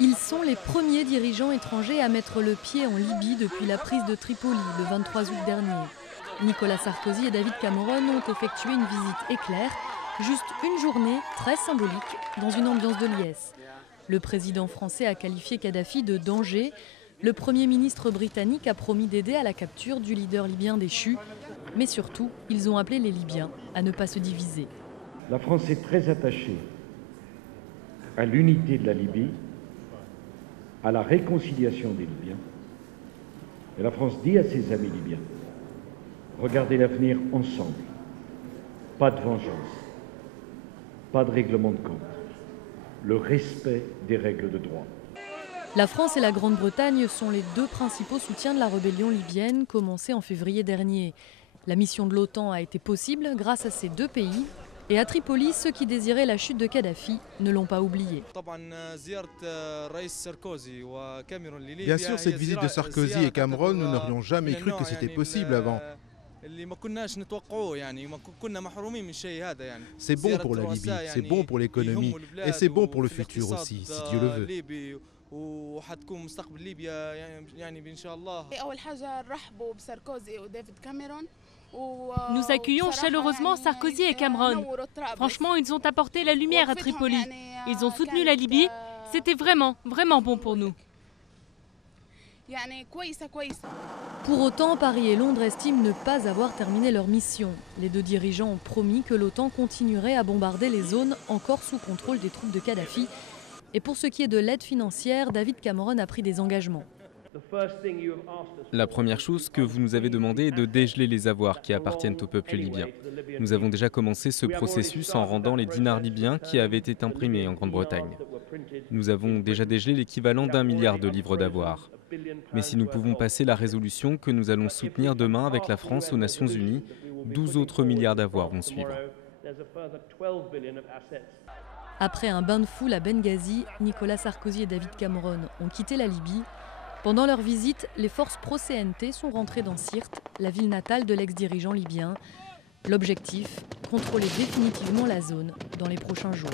Ils sont les premiers dirigeants étrangers à mettre le pied en Libye depuis la prise de Tripoli le 23 août dernier. Nicolas Sarkozy et David Cameron ont effectué une visite éclair, juste une journée très symbolique dans une ambiance de liesse. Le président français a qualifié Kadhafi de danger. Le Premier ministre britannique a promis d'aider à la capture du leader libyen déchu. Mais surtout, ils ont appelé les Libyens à ne pas se diviser. La France est très attachée à l'unité de la Libye, à la réconciliation des Libyens. Et la France dit à ses amis libyens, regardez l'avenir ensemble. Pas de vengeance, pas de règlement de compte. Le respect des règles de droit. La France et la Grande-Bretagne sont les deux principaux soutiens de la rébellion libyenne commencée en février dernier. La mission de l'OTAN a été possible grâce à ces deux pays. Et à Tripoli, ceux qui désiraient la chute de Kadhafi ne l'ont pas oublié. Bien sûr, cette visite de Sarkozy et Cameron, nous n'aurions jamais cru que c'était possible avant. C'est bon pour la Libye, c'est bon pour l'économie et c'est bon pour le futur aussi, si Dieu le veut. Nous accueillons chaleureusement Sarkozy et Cameron. Franchement, ils ont apporté la lumière à Tripoli. Ils ont soutenu la Libye. C'était vraiment, vraiment bon pour nous. Pour autant, Paris et Londres estiment ne pas avoir terminé leur mission. Les deux dirigeants ont promis que l'OTAN continuerait à bombarder les zones encore sous contrôle des troupes de Kadhafi. Et pour ce qui est de l'aide financière, David Cameron a pris des engagements. La première chose que vous nous avez demandé est de dégeler les avoirs qui appartiennent au peuple libyen. Nous avons déjà commencé ce processus en rendant les dinars libyens qui avaient été imprimés en Grande-Bretagne. Nous avons déjà dégelé l'équivalent d'1 milliard de livres d'avoirs. Mais si nous pouvons passer la résolution que nous allons soutenir demain avec la France aux Nations Unies, 12 autres milliards d'avoirs vont suivre. Après un bain de foule à Benghazi, Nicolas Sarkozy et David Cameron ont quitté la Libye. Pendant leur visite, les forces pro-CNT sont rentrées dans Sirte, la ville natale de l'ex-dirigeant libyen. L'objectif, contrôler définitivement la zone dans les prochains jours.